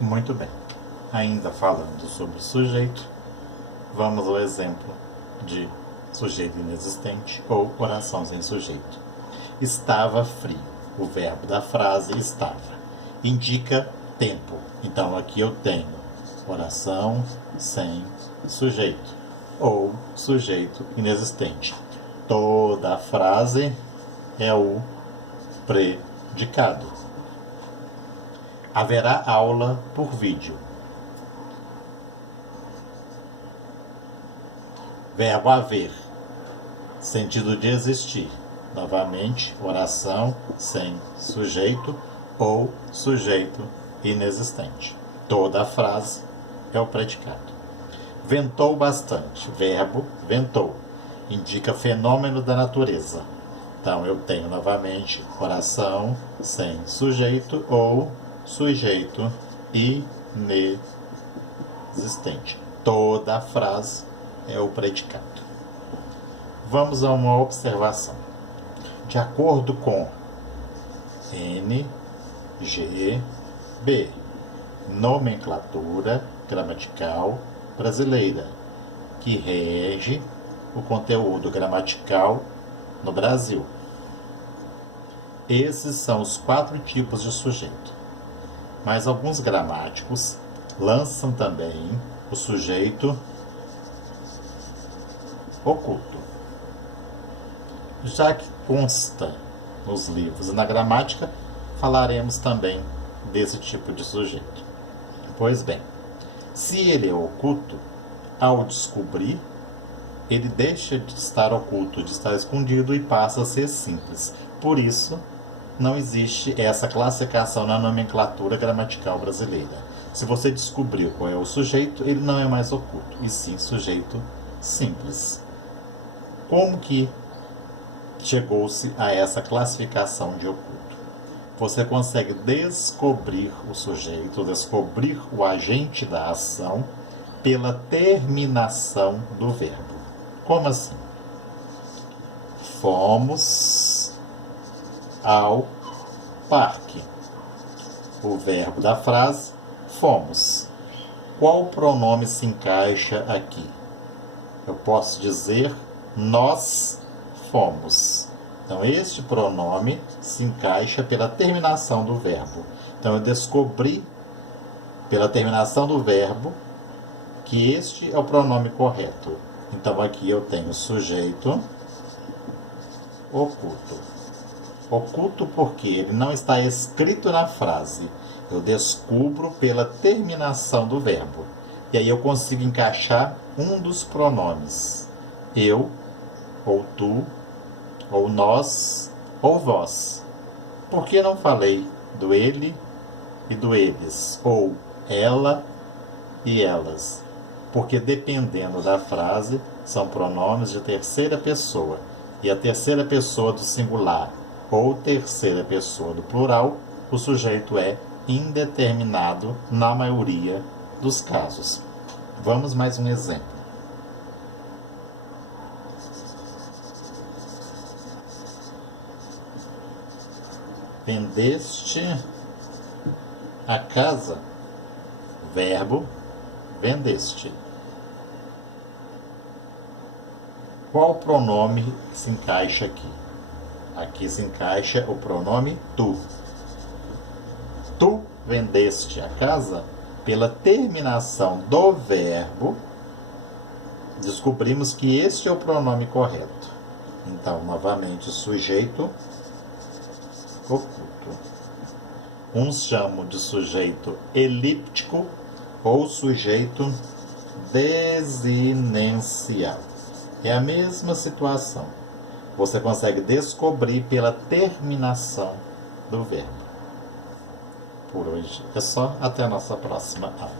Muito bem. Ainda falando sobre o sujeito, vamos ao exemplo de sujeito inexistente ou oração sem sujeito. Estava frio. O verbo da frase estava. Indica tempo. Então aqui eu tenho oração sem sujeito ou sujeito inexistente. Toda a frase é o predicado. Haverá aula por vídeo. Verbo haver, sentido de existir. Novamente, oração sem sujeito ou sujeito inexistente. Toda a frase é o predicado. Ventou bastante. Verbo ventou. Indica fenômeno da natureza. Então, eu tenho novamente oração sem sujeito ou sujeito inexistente. Toda a frase é o predicado. Vamos a uma observação. De acordo com NGB, nomenclatura gramatical brasileira, que rege o conteúdo gramatical no Brasil. Esses são os 4 tipos de sujeito. Mas alguns gramáticos lançam também o sujeito oculto. Já que consta nos livros e na gramática, falaremos também desse tipo de sujeito. Pois bem, se ele é oculto, ao descobrir, ele deixa de estar oculto, de estar escondido e passa a ser simples. Por isso, não existe essa classificação na nomenclatura gramatical brasileira. Se você descobriu qual é o sujeito, ele não é mais oculto, e sim sujeito simples. Como que chegou-se a essa classificação de oculto? Você consegue descobrir o sujeito, descobrir o agente da ação pela terminação do verbo. Como assim? Fomos ao parque. O verbo da frase, fomos. Qual pronome se encaixa aqui? Eu posso dizer nós fomos. Então, este pronome se encaixa pela terminação do verbo. Então, eu descobri pela terminação do verbo que este é o pronome correto. Então, aqui eu tenho sujeito oculto. Oculto porque ele não está escrito na frase. Eu descubro pela terminação do verbo. E aí eu consigo encaixar um dos pronomes. Eu, ou tu, ou nós, ou vós. Por que não falei do ele e do eles? Ou ela e elas? Porque dependendo da frase, são pronomes de terceira pessoa. E a terceira pessoa do singular ou terceira pessoa do plural, o sujeito é indeterminado na maioria dos casos. Vamos mais um exemplo. Vendeste a casa? Verbo vendeste. Qual pronome se encaixa aqui? Aqui se encaixa o pronome tu. Tu vendeste a casa? Pela terminação do verbo, descobrimos que este é o pronome correto. Então, novamente, sujeito oculto. Uns chamam de sujeito elíptico ou sujeito desinencial. É a mesma situação. Você consegue descobrir pela terminação do verbo. Por hoje é só. Até a nossa próxima aula.